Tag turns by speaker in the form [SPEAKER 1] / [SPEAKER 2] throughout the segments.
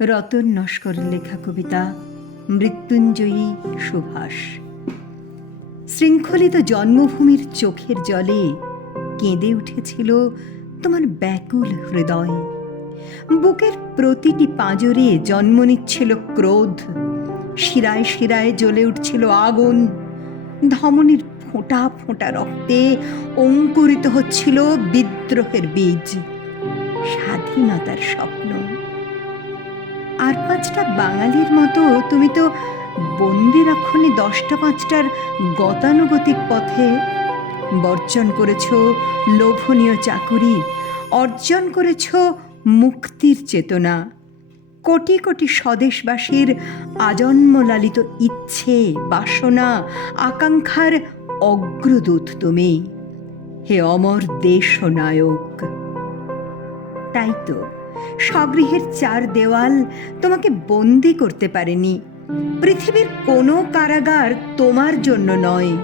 [SPEAKER 1] রতন নস্করের লেখা কবিতা মৃত্যুঞ্জয়ী সুভাষ। শৃঙ্খলিত জন্মভূমির চোখের জলে কেঁদে উঠেছিল তোমার ব্যাকুল হৃদয়। বুকের প্রতিটি পাঁজরে জন্ম নিচ্ছিল ক্রোধ। শিরায় শিরায় জ্বলে উঠছিল আগুন। ধমনির ফোঁটা ফোঁটা রক্তে অঙ্কুরিত হচ্ছিল বিদ্রোহের বীজ। স্বাধীনতার স্বপ্ন। আর পাঁচটা বাঙালির মতো তুমি তো বন্দি রাখনি দশটা পাঁচটার গতানুগতিক পথে বর্জন করেছ লোভনীয় চাকুরি, অর্জন করেছ মুক্তির চেতনা। কোটি কোটি স্বদেশবাসীর আজন্মলালিত ইচ্ছে, বাসনা, আকাঙ্ক্ষার অগ্রদূত তুমি। হে অমর দেশ নায়ক তাই তো। স্বগৃহের চার দেওয়াল তোমাকে বন্দি করতে পারেনি। পৃথিবীর কোনো কারাগার তোমার জন্য নয়।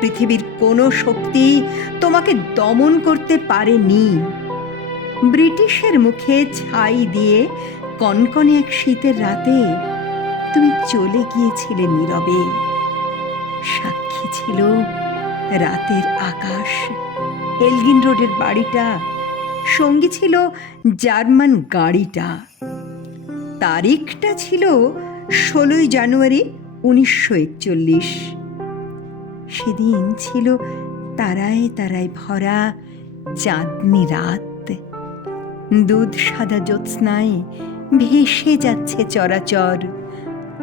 [SPEAKER 1] পৃথিবীর কোনো শক্তি তোমাকে দমন করতে পারেনি। ব্রিটিশের মুখে ছাই দিয়ে কনকনে এক শীতের রাতে তুমি চলে গিয়েছিলে নীরবে। সাক্ষী ছিল রাতের আকাশ। এলগিন রোডের বাড়িটা সঙ্গী ছিল জার্মান গাড়িটা। তারিখটা ছিল ষোলোই জানুয়ারি উনিশশো একচল্লিশ। সেদিন ছিল তারায় তারায় ভরা চাঁদনি রাত। দুধ সাদা জ্যোৎস্নায় ভেসে যাচ্ছে চরাচর।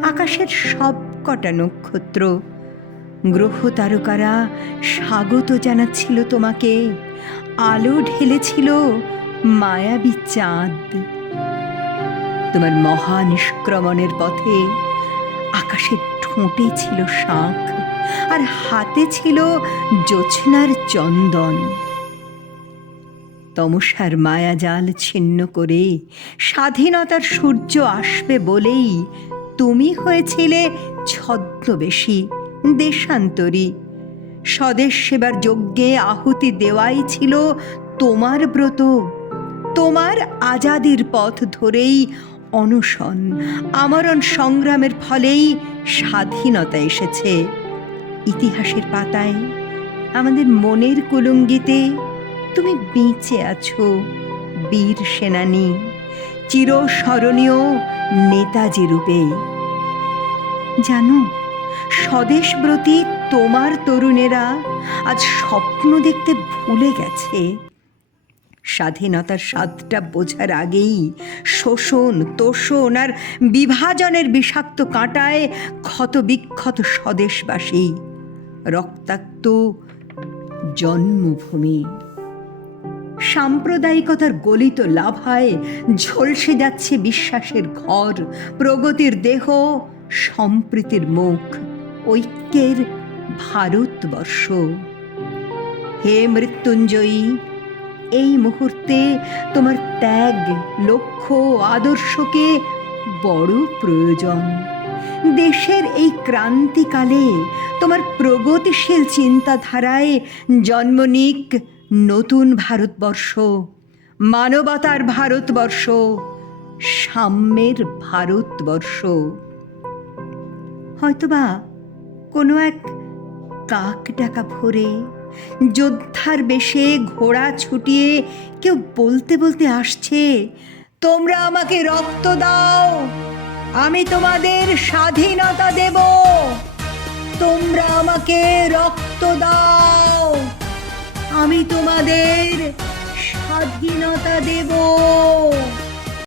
[SPEAKER 1] আকাশের সব কটা নক্ষত্র গ্রহ তারকারা স্বাগত জানাচ্ছিল তোমাকে। আলো ঢেলেছিল মায়াবী চাঁদ। তোমার মহা নিষ্ক্রমণের পথে আকাশের ঠোঁটে ছিল শাঁখ আর হাতে ছিল জোছনার চন্দন। তমসার মায়াজাল ছিন্ন করে স্বাধীনতার সূর্য আসবে বলেই তুমি হয়েছিলে ছদ্মবেশী। দেশান্তরী। স্বদেশ সেবার যজ্ঞে আহুতি দেওয়াই ছিল তোমার ব্রত। তোমার আজাদির পথ ধরেই অনশন, আমরণ সংগ্রামের ফলেই স্বাধীনতা এসেছে। ইতিহাসের পাতায়, আমাদের মনের কুলুঙ্গিতে তুমি বেঁচে আছো, বীর সেনানী, চিরস্মরণীয় নেতাজি রূপে। জানো স্বদেশব্রতী তোমার তরুণেরা আজ স্বপ্ন দেখতে ভুলে গেছে। স্বাধীনতার স্বাদটা বোঝার আগেই শোষণ, তোষণ আর বিভাজনের বিষাক্ত কাঁটায় ক্ষত বিক্ষত স্বদেশবাসী রক্তাক্ত জন্মভূমি। সাম্প্রদায়িকতার গলিত লাভায় ঝলসে যাচ্ছে বিশ্বাসের ঘর, প্রগতির দেহ সম্প্রীতির মুখ, ঐক্যের ভারতবর্ষ। হে মৃত্যুঞ্জয়ী, এই মুহূর্তে তোমার ত্যাগ, লক্ষ্য, আদর্শকে বড় প্রয়োজন। দেশের এই ক্রান্তিকালে তোমার প্রগতিশীল চিন্তাধারায় জন্ম নিক নতুন ভারতবর্ষ, মানবতার ভারতবর্ষ, সাম্যের ভারতবর্ষ। হয়তোবা কোনো এক কাক ডাকা ভোরে যোদ্ধার বেশে ঘোড়া ছুটিয়ে কেউ বলতে বলতে আসছে, তোমরা আমাকে রক্ত দাও, আমি তোমাদের স্বাধীনতা দেব, তোমরা আমাকে রক্ত দাও, আমি তোমাদের স্বাধীনতা দেব।